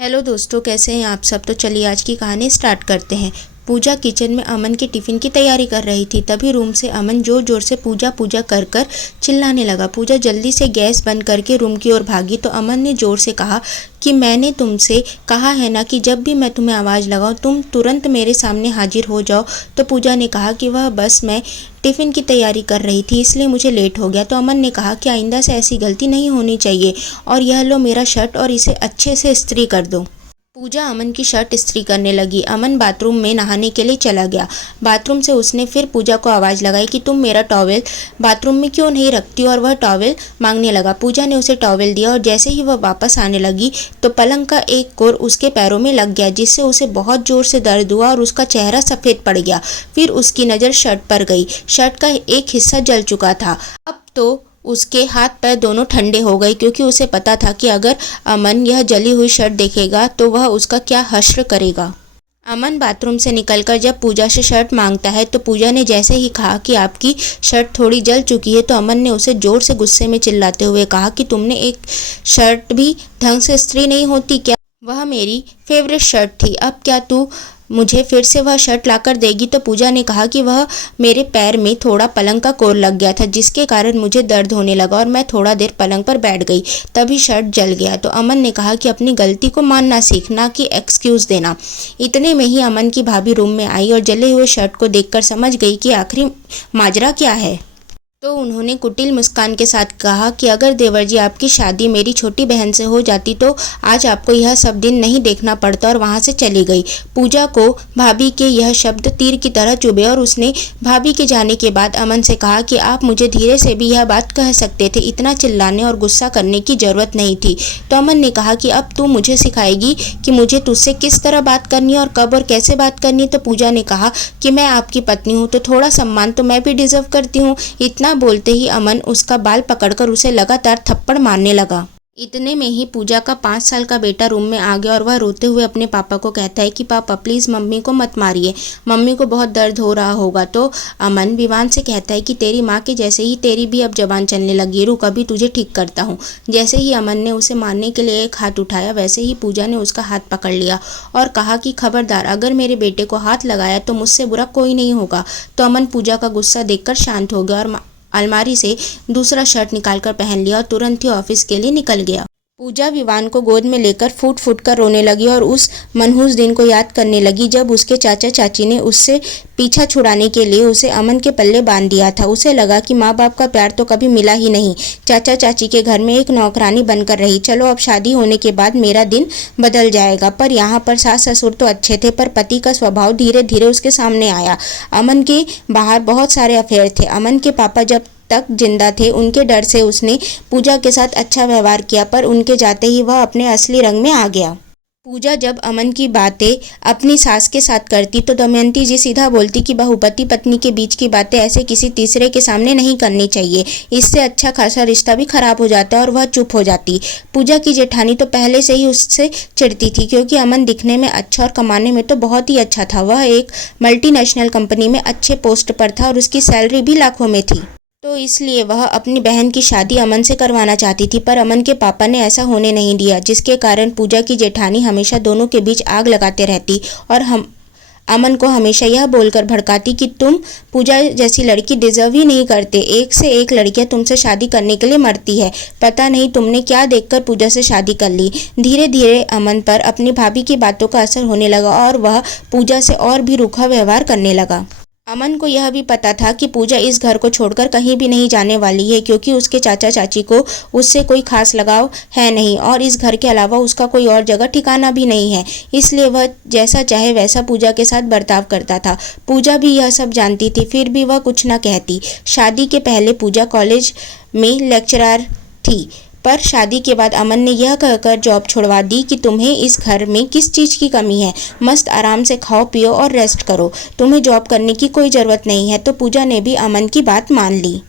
Hello दोस्तों, कैसे हैं आप सब। तो चलिए आज की कहानी स्टार्ट करते हैं। पूजा किचन में अमन के टिफ़िन की तैयारी कर रही थी। तभी रूम से अमन जोर जोर से पूजा पूजा कर कर चिल्लाने लगा। पूजा जल्दी से गैस बंद करके रूम की ओर भागी तो अमन ने जोर से कहा कि मैंने तुमसे कहा है ना कि जब भी मैं तुम्हें आवाज़ लगाऊं तुम तुरंत मेरे सामने हाजिर हो जाओ। तो पूजा ने कहा कि वह बस मैं टिफ़िन की तैयारी कर रही थी इसलिए मुझे लेट हो गया। तो अमन ने कहा कि आइंदा से ऐसी गलती नहीं होनी चाहिए और यह लो मेरा शर्ट और इसे अच्छे से इस्त्री कर दो। पूजा अमन की शर्ट इस्त्री करने लगी। अमन बाथरूम में नहाने के लिए चला गया। बाथरूम से उसने फिर पूजा को आवाज़ लगाई कि तुम मेरा टॉवेल बाथरूम में क्यों नहीं रखती, और वह टॉवेल मांगने लगा। पूजा ने उसे टॉवेल दिया और जैसे ही वह वापस आने लगी तो पलंग का एक कोर उसके पैरों में लग गया, जिससे उसे बहुत जोर से दर्द हुआ और उसका चेहरा सफ़ेद पड़ गया। फिर उसकी नज़र शर्ट पर गई। शर्ट का एक हिस्सा जल चुका था। अब तो उसके हाथ पैर दोनों ठंडे हो गए, क्योंकि उसे पता था कि अगर अमन यह जली हुई शर्ट देखेगा तो वह उसका क्या हश्र करेगा। अमन बाथरूम से निकलकर जब पूजा से शर्ट मांगता है तो पूजा ने जैसे ही कहा कि आपकी शर्ट थोड़ी जल चुकी है तो अमन ने उसे जोर से गुस्से में चिल्लाते हुए कहा कि तुमने एक शर्ट भी ढंग से इस्त्री नहीं होती क्या। वह मेरी फेवरेट शर्ट थी, अब क्या तू मुझे फिर से वह शर्ट लाकर देगी। तो पूजा ने कहा कि वह मेरे पैर में थोड़ा पलंग का कोर लग गया था, जिसके कारण मुझे दर्द होने लगा और मैं थोड़ा देर पलंग पर बैठ गई, तभी शर्ट जल गया। तो अमन ने कहा कि अपनी गलती को मानना सीख, ना कि एक्सक्यूज़ देना। इतने में ही अमन की भाभी रूम में आई और जले हुए शर्ट को देखकर समझ गई कि आखिर माजरा क्या है। तो उन्होंने कुटिल मुस्कान के साथ कहा कि अगर देवर जी आपकी शादी मेरी छोटी बहन से हो जाती तो आज आपको यह सब दिन नहीं देखना पड़ता, और वहां से चली गई। पूजा को भाभी के यह शब्द तीर की तरह चुभे और उसने भाभी के जाने के बाद अमन से कहा कि आप मुझे धीरे से भी यह बात कह सकते थे, इतना चिल्लाने और गुस्सा करने की ज़रूरत नहीं थी। तो अमन ने कहा कि अब तू मुझे सिखाएगी कि मुझे तुझसे किस तरह बात करनी है और कब और कैसे बात करनी है। तो पूजा ने कहा कि मैं आपकी पत्नी हूँ तो थोड़ा सम्मान तो मैं भी डिजर्व करती हूँ। इतना बोलते ही अमन उसका बाल पकड़कर उसे लगातार थप्पड़ मारने लगा। इतने में ही पूजा का 5 साल का बेटा रूम में आ गया और वह रोते हुए अपने पापा को कहता है कि पापा प्लीज़ मम्मी को मत मारिए, मम्मी को बहुत दर्द हो रहा होगा। तो अमन विवान से कहता है कि तेरी माँ के जैसे ही तेरी भी अब जबान चलने लगी, रुक अभी तुझे ठीक करता हूँ। जैसे ही अमन ने उसे मारने के लिए एक हाथ उठाया वैसे ही पूजा ने उसका हाथ पकड़ लिया और कहा कि खबरदार, अगर मेरे बेटे को हाथ लगाया तो मुझसे बुरा कोई नहीं होगा। तो अमन पूजा का गुस्सा देखकर शांत हो गया और अलमारी से दूसरा शर्ट निकालकर पहन लिया और तुरंत ही ऑफिस के लिए निकल गया। पूजा विवान को गोद में लेकर फूट फूट कर रोने लगी और उस मनहूस दिन को याद करने लगी जब उसके चाचा चाची ने उससे पीछा छुड़ाने के लिए उसे अमन के पल्ले बांध दिया था। उसे लगा कि माँ बाप का प्यार तो कभी मिला ही नहीं, चाचा चाची के घर में एक नौकरानी बनकर रही। चलो अब शादी होने के बाद मेरा दिन बदल जाएगा। पर यहाँ पर सास ससुर तो अच्छे थे, पर पति का स्वभाव धीरे धीरे उसके सामने आया। अमन के बाहर बहुत सारे अफेयर थे। अमन के पापा जब तक जिंदा थे उनके डर से उसने पूजा के साथ अच्छा व्यवहार किया, पर उनके जाते ही वह अपने असली रंग में आ गया। पूजा जब अमन की बातें अपनी सास के साथ करती तो दमयंती जी सीधा बोलती कि बहुपति पत्नी के बीच की बातें ऐसे किसी तीसरे के सामने नहीं करनी चाहिए, इससे अच्छा खासा रिश्ता भी खराब हो जाता है, और वह चुप हो जाती। पूजा की जेठानी तो पहले से ही उससे चिढ़ती थी, क्योंकि अमन दिखने में अच्छा और कमाने में तो बहुत ही अच्छा था। वह एक मल्टीनेशनल कंपनी में अच्छे पोस्ट पर था और उसकी सैलरी भी लाखों में थी, तो इसलिए वह अपनी बहन की शादी अमन से करवाना चाहती थी। पर अमन के पापा ने ऐसा होने नहीं दिया, जिसके कारण पूजा की जेठानी हमेशा दोनों के बीच आग लगाते रहती और अमन को हमेशा यह बोलकर भड़काती कि तुम पूजा जैसी लड़की डिजर्व ही नहीं करते, एक से एक लड़कियां तुमसे शादी करने के लिए मरती है, पता नहीं तुमने क्या देखकर पूजा से शादी कर ली। धीरे धीरे अमन पर अपनी भाभी की बातों का असर होने लगा और वह पूजा से और भी रूखा व्यवहार करने लगा। अमन को यह भी पता था कि पूजा इस घर को छोड़कर कहीं भी नहीं जाने वाली है, क्योंकि उसके चाचा चाची को उससे कोई खास लगाव है नहीं और इस घर के अलावा उसका कोई और जगह ठिकाना भी नहीं है। इसलिए वह जैसा चाहे वैसा पूजा के साथ बर्ताव करता था। पूजा भी यह सब जानती थी, फिर भी वह कुछ न कहती। शादी के पहले पूजा कॉलेज में लेक्चरर थी, पर शादी के बाद अमन ने यह कहकर जॉब छुड़वा दी कि तुम्हें इस घर में किस चीज़ की कमी है, मस्त आराम से खाओ पियो और रेस्ट करो, तुम्हें जॉब करने की कोई ज़रूरत नहीं है। तो पूजा ने भी अमन की बात मान ली।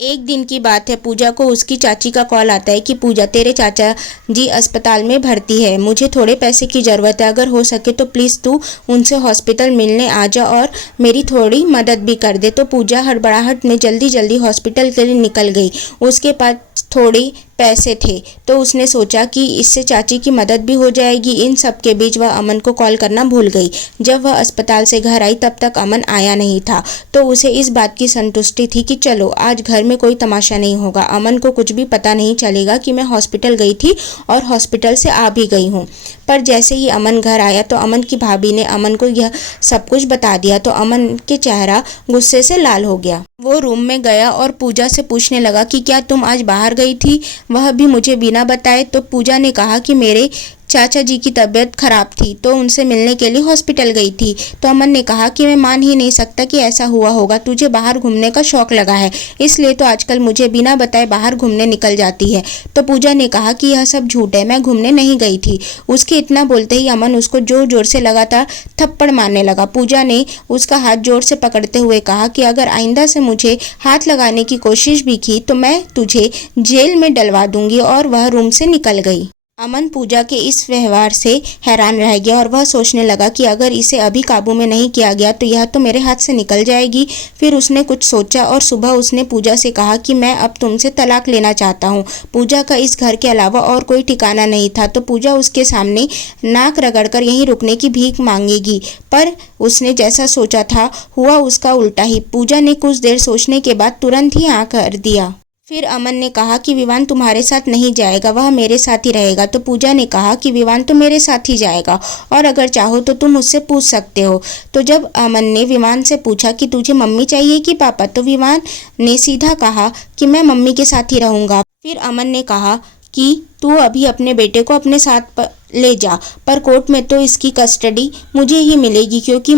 एक दिन की बात है, पूजा को उसकी चाची का कॉल आता है कि पूजा तेरे चाचा जी अस्पताल में भर्ती है, मुझे थोड़े पैसे की ज़रूरत है, अगर हो सके तो प्लीज़ तू उनसे हॉस्पिटल मिलने आ जा और मेरी थोड़ी मदद भी कर दे। तो पूजा हड़बड़ाहट में जल्दी जल्दी हॉस्पिटल के लिए निकल गई। उसके पास थोड़े पैसे थे, तो उसने सोचा कि इससे चाची की मदद भी हो जाएगी। इन सब के बीच वह अमन को कॉल करना भूल गई। जब वह अस्पताल से घर आई तब तक अमन आया नहीं था, तो उसे इस बात की संतुष्टि थी कि चलो आज घर में कोई तमाशा नहीं होगा, अमन को कुछ भी पता नहीं चलेगा कि मैं हॉस्पिटल गई थी और हॉस्पिटल से आ भी गई हूँ। पर जैसे ही अमन घर आया तो अमन की भाभी ने अमन को यह सब कुछ बता दिया, तो अमन के चेहरा गुस्से से लाल हो गया। वो रूम में गया और पूजा से पूछने लगा कि क्या तुम आज बाहर गई थी, वह भी मुझे बिना बताए। तो पूजा ने कहा कि मेरे चाचा जी की तबीयत खराब थी तो उनसे मिलने के लिए हॉस्पिटल गई थी। तो अमन ने कहा कि मैं मान ही नहीं सकता कि ऐसा हुआ होगा, तुझे बाहर घूमने का शौक लगा है, इसलिए तो आजकल मुझे बिना बताए बाहर घूमने निकल जाती है। तो पूजा ने कहा कि यह सब झूठ है, मैं घूमने नहीं गई थी। उसके इतना बोलते ही अमन उसको जोर जोर से लगातार थप्पड़ मारने लगा। पूजा ने उसका हाथ जोर से पकड़ते हुए कहा कि अगर आइंदा से मुझे हाथ लगाने की कोशिश भी की तो मैं तुझे जेल में डलवा दूंगी, और वह रूम से निकल गई। अमन पूजा के इस व्यवहार से हैरान रह गया और वह सोचने लगा कि अगर इसे अभी काबू में नहीं किया गया तो यह तो मेरे हाथ से निकल जाएगी। फिर उसने कुछ सोचा और सुबह उसने पूजा से कहा कि मैं अब तुमसे तलाक लेना चाहता हूँ। पूजा का इस घर के अलावा और कोई ठिकाना नहीं था, तो पूजा उसके सामने नाक रगड़कर यहीं रुकने की भीख मांगेगी, पर उसने जैसा सोचा था हुआ उसका उल्टा ही। पूजा ने कुछ देर सोचने के बाद तुरंत ही हाँ कर दिया। फिर अमन ने कहा कि विवान तुम्हारे साथ नहीं जाएगा, वह मेरे साथ ही रहेगा। तो पूजा ने कहा कि विवान तो मेरे साथ ही जाएगा और अगर चाहो तो तुम उससे पूछ सकते हो। तो जब अमन ने विवान से पूछा कि तुझे मम्मी चाहिए कि पापा, तो विवान ने सीधा कहा कि मैं मम्मी के साथ ही रहूँगा। फिर अमन ने कहा कि तू अभी अपने बेटे को अपने साथ ले जा, पर कोर्ट में तो इसकी कस्टडी मुझे ही मिलेगी, क्योंकि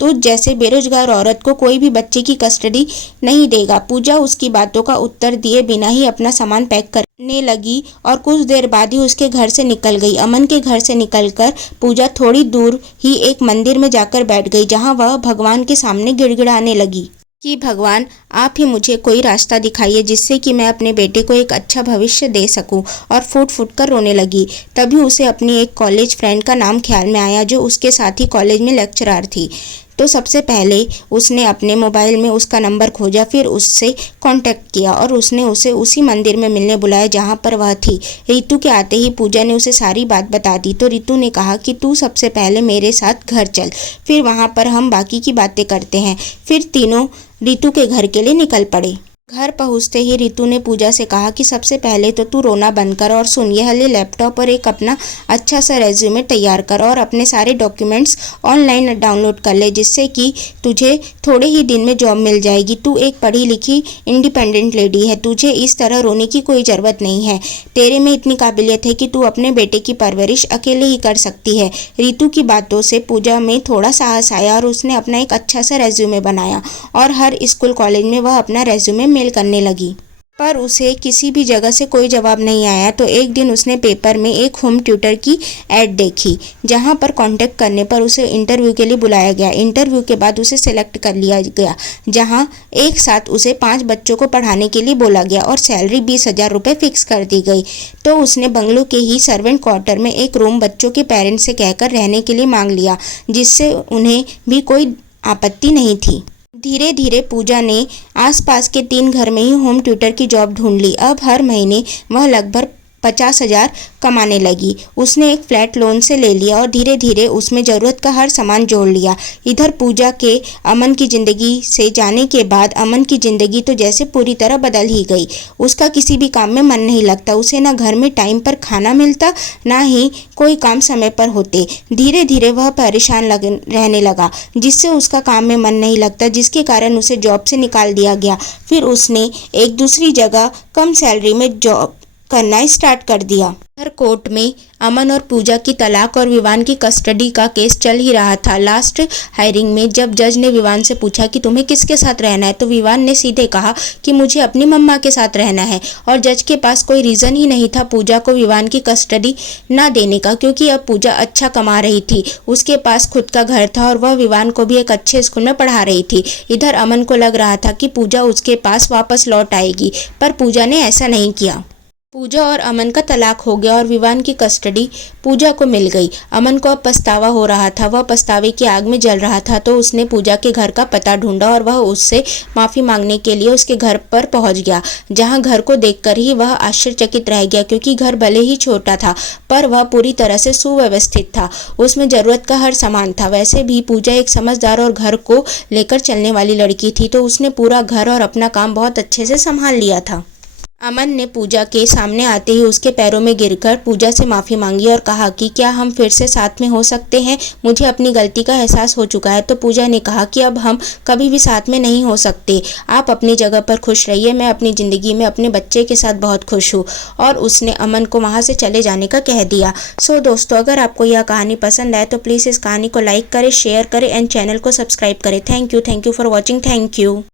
तो जैसे बेरोजगार औरत को कोई भी बच्चे की कस्टडी नहीं देगा। पूजा उसकी बातों का उत्तर दिए बिना ही अपना सामान पैक करने लगी और कुछ देर बाद ही उसके घर से निकल गई। अमन के घर से निकलकर पूजा थोड़ी दूर ही एक मंदिर में जाकर बैठ गई, जहां वह भगवान के सामने गिड़गिड़ाने लगी कि भगवान आप ही मुझे कोई रास्ता दिखाइए जिससे कि मैं अपने बेटे को एक अच्छा भविष्य दे सकूं, और फूट फूट कर रोने लगी। तभी उसे अपनी एक कॉलेज फ्रेंड का नाम ख्याल में आया जो उसके साथ ही कॉलेज में लेक्चरर थी। तो सबसे पहले उसने अपने मोबाइल में उसका नंबर खोजा, फिर उससे कांटेक्ट किया और उसने उसे उसी मंदिर में मिलने बुलाया जहां पर वह थी। रितु के आते ही पूजा ने उसे सारी बात बता दी। तो रितु ने कहा कि तू सबसे पहले मेरे साथ घर चल, फिर वहां पर हम बाकी की बातें करते हैं। फिर तीनों रितु के घर के लिए निकल पड़े। घर पहुंचते ही रितु ने पूजा से कहा कि सबसे पहले तो तू रोना बंद कर और सुन, यह ले लैपटॉप पर एक अपना अच्छा सा रेज्यूमे तैयार कर और अपने सारे डॉक्यूमेंट्स ऑनलाइन डाउनलोड कर ले, जिससे कि तुझे थोड़े ही दिन में जॉब मिल जाएगी। तू एक पढ़ी लिखी इंडिपेंडेंट लेडी है, तुझे इस तरह रोने की कोई ज़रूरत नहीं है। तेरे में इतनी काबिलियत है कि तू अपने बेटे की परवरिश अकेले ही कर सकती है। रितु की बातों से पूजा में थोड़ा साहस आया और उसने अपना एक अच्छा सा रेज्यूमे बनाया और हर स्कूल कॉलेज में वह अपना रेज्यूमे मेल करने लगी, पर उसे किसी भी जगह से कोई जवाब नहीं आया। तो एक दिन उसने पेपर में एक होम ट्यूटर की ऐड देखी, जहां पर कांटेक्ट करने पर उसे इंटरव्यू के लिए बुलाया गया। इंटरव्यू के बाद उसे सेलेक्ट कर लिया गया, जहां एक साथ उसे 5 बच्चों को पढ़ाने के लिए बोला गया और सैलरी 20,000 रुपये फिक्स कर दी गई। तो उसने बंगलो के ही सर्वेंट क्वार्टर में एक रूम बच्चों के पेरेंट्स से कहकर रहने के लिए मांग लिया, जिससे उन्हें भी कोई आपत्ति नहीं थी। धीरे धीरे पूजा ने आसपास के 3 घर में ही होम ट्यूटर की जॉब ढूंढ ली। अब हर महीने वह लगभग 50,000 कमाने लगी। उसने एक फ्लैट लोन से ले लिया और धीरे धीरे उसमें ज़रूरत का हर सामान जोड़ लिया। इधर पूजा के अमन की ज़िंदगी से जाने के बाद अमन की ज़िंदगी तो जैसे पूरी तरह बदल ही गई। उसका किसी भी काम में मन नहीं लगता, उसे ना घर में टाइम पर खाना मिलता, ना ही कोई काम समय पर होते। धीरे धीरे वह परेशान रहने लगा, जिससे उसका काम में मन नहीं लगता, जिसके कारण उसे जॉब से निकाल दिया गया। फिर उसने एक दूसरी जगह कम सैलरी में जॉब करना स्टार्ट कर दिया। हर कोर्ट में अमन और पूजा की तलाक और विवान की कस्टडी का केस चल ही रहा था। लास्ट हायरिंग में जब जज ने विवान से पूछा कि तुम्हें किसके साथ रहना है, तो विवान ने सीधे कहा कि मुझे अपनी मम्मा के साथ रहना है, और जज के पास कोई रीज़न ही नहीं था पूजा को विवान की कस्टडी ना देने का, क्योंकि अब पूजा अच्छा कमा रही थी, उसके पास खुद का घर था और वह विवान को भी एक अच्छे स्कूल में पढ़ा रही थी। इधर अमन को लग रहा था कि पूजा उसके पास वापस लौट आएगी, पर पूजा ने ऐसा नहीं किया। पूजा और अमन का तलाक हो गया और विवान की कस्टडी पूजा को मिल गई। अमन को अब पछतावा हो रहा था, वह पछतावे की आग में जल रहा था, तो उसने पूजा के घर का पता ढूंढा और वह उससे माफ़ी मांगने के लिए उसके घर पर पहुंच गया, जहां घर को देखकर ही वह आश्चर्यचकित रह गया, क्योंकि घर भले ही छोटा था पर वह पूरी तरह से सुव्यवस्थित था। उसमें ज़रूरत का हर सामान था। वैसे भी पूजा एक समझदार और घर को लेकर चलने वाली लड़की थी, तो उसने पूरा घर और अपना काम बहुत अच्छे से संभाल लिया था। अमन ने पूजा के सामने आते ही उसके पैरों में गिरकर पूजा से माफ़ी मांगी और कहा कि क्या हम फिर से साथ में हो सकते हैं, मुझे अपनी गलती का एहसास हो चुका है। तो पूजा ने कहा कि अब हम कभी भी साथ में नहीं हो सकते, आप अपनी जगह पर खुश रहिए, मैं अपनी ज़िंदगी में अपने बच्चे के साथ बहुत खुश हूँ। और उसने अमन को वहाँ से चले जाने का कह दिया। सो दोस्तों, अगर आपको यह कहानी पसंद आए तो प्लीज़ इस कहानी को लाइक करें, शेयर करें एंड चैनल को सब्सक्राइब करें। Thank you for watching. Thank you.